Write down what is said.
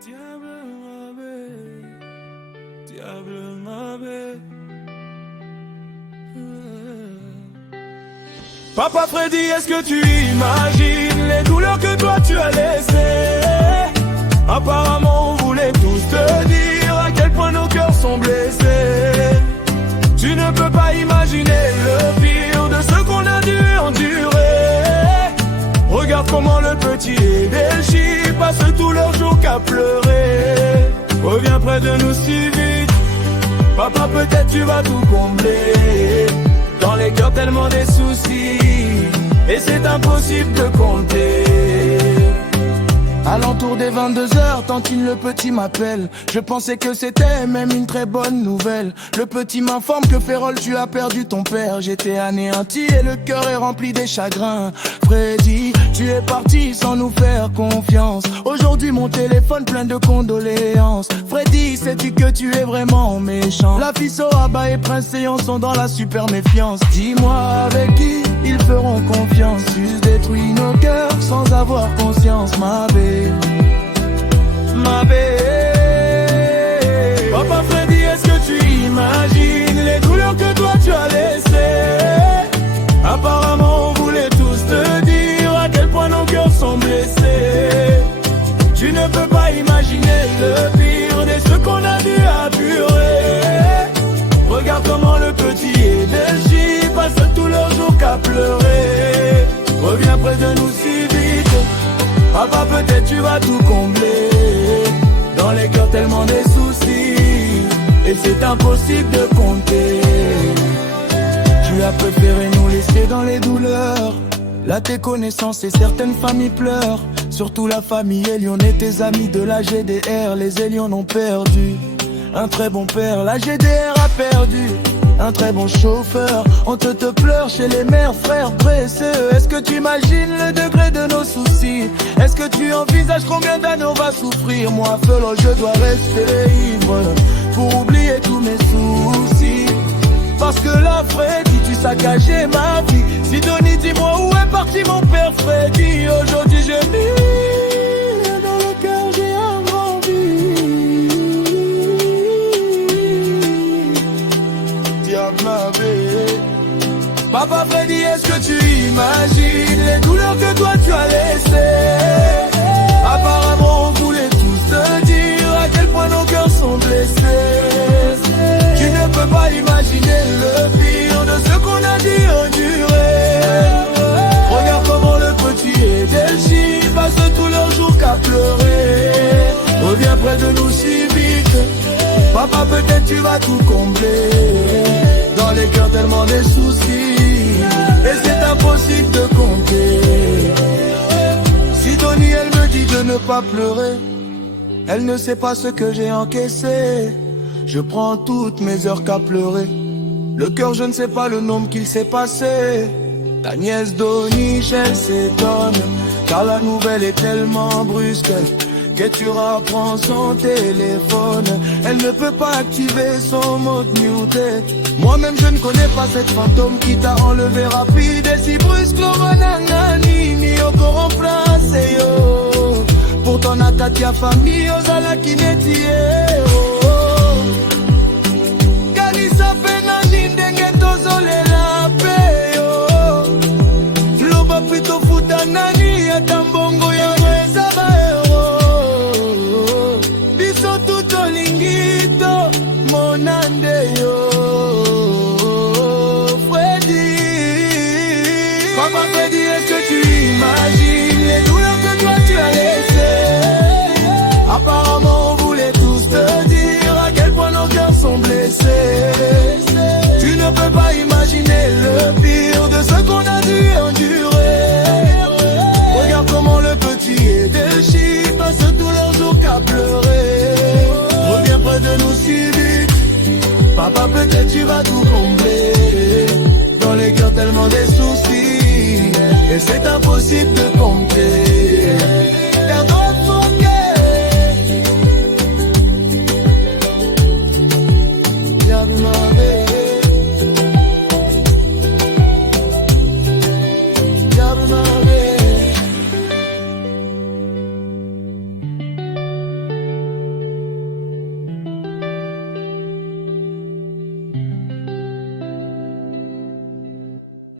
Diable m'avait. Papa Freddy, est-ce que tu imagines les douleurs que toi tu as laissées? Apparemment on voulait tous te dire à quel point nos cœurs sont blessés. Tu ne peux pas imaginer le pire de ce qu'on a dû endurer. Regarde comment le petit et Delchi passent tous leurs jours qu'à pleurer. Reviens près de nous si vite. Papa, peut-être tu vas tout combler. Dans les cœurs tellement des soucis, et c'est impossible de compter. Alentour des 22h, Tantine le petit m'appelle. Je pensais que c'était même une très bonne nouvelle. Le petit m'informe que Férol, tu as perdu ton père. J'étais anéanti et le cœur est rempli des chagrins. Freddy, tu es parti sans nous faire confiance. Aujourd'hui mon téléphone plein de condoléances. Freddy, sais-tu que tu es vraiment méchant? La Fisso, Abba et Prince Séon sont dans la super méfiance. Dis-moi avec qui ils feront confiance. Tu détruis nos cœurs sans avoir conscience, ma belle. Ma belle. Papa Freddy, est-ce que tu imagines les douleurs que toi tu as laissées? Apparemment on voulait tous te dire à quel point nos cœurs sont blessés. Tu ne peux pas imaginer le pire de ce qu'on a dû endurer. Regarde comment le petit et Delchi passent tous leurs jours qu'à pleurer. Reviens près de nous si vite. Papa, peut-être tu vas tout combler. Dans les cœurs tellement des soucis, et c'est impossible de compter. Tu as préféré nous laisser dans les douleurs. Là tes connaissances et certaines familles pleurent. Surtout la famille Elion et tes amis de la GDR. Les Elion ont perdu un très bon père. La GDR a perdu un très bon chauffeur. On te pleure chez les mères, frères, blessés. Est-ce que tu imagines le degré de nos soucis? Est-ce que tu envisages combien d'années on va souffrir? Moi, Felo, je dois rester ivre pour oublier tous mes soucis. Parce que là, Freddy, tu saccageais ma vie. Sidonie, dis-moi où est parti mon père Freddy? Aujourd'hui, je vis dans le cœur, j'ai un grand vide. Diable m'avait. Papa Freddy, est-ce que tu imagines les douleurs que toi tu as laissées? Apparemment on voulait tous te dire à quel point nos cœurs sont blessés. Tu ne peux pas imaginer le pire de ce qu'on a dû endurer. Regarde comment le petit et Delchi passent tous leurs jours qu'à pleurer. Reviens près de nous si vite. Papa, peut-être tu vas tout combler. Dans les cœurs tellement des soucis, et c'est impossible de compter. Sidonie, elle me dit de ne pas pleurer. Elle ne sait pas ce que j'ai encaissé. Je prends toutes mes heures qu'à pleurer. Le cœur, je ne sais pas le nombre qu'il s'est passé. Ta nièce Doniche, elle s'étonne, car la nouvelle est tellement brusque que tu reprends son téléphone. Elle ne peut pas activer son mode muté. Moi-même je ne connais pas cette fantôme qui t'a enlevé rapide et si brusque. Lomanangani ni encore remplacé yo. Pourtant Natatia famille ozala kinetie oh. Kanisa pena ndenge tozolela pe yo. Loba plutôt futa nani atambongo ya weza baero. Biso tuto lingito monande yo. Papa Freddy, est-ce que tu imagines les douleurs que toi tu as laissées? Apparemment on voulait tous te dire à quel point nos cœurs sont blessés. Tu ne peux pas imaginer le pire de ce qu'on a dû endurer. Regarde comment le petit et Delchi passent tous leurs jours qu'à pleurer. Reviens près de nous si vite. Papa, peut-être tu vas tout combler. Dans les cœurs tellement des soucis, et c'est impossible de compter.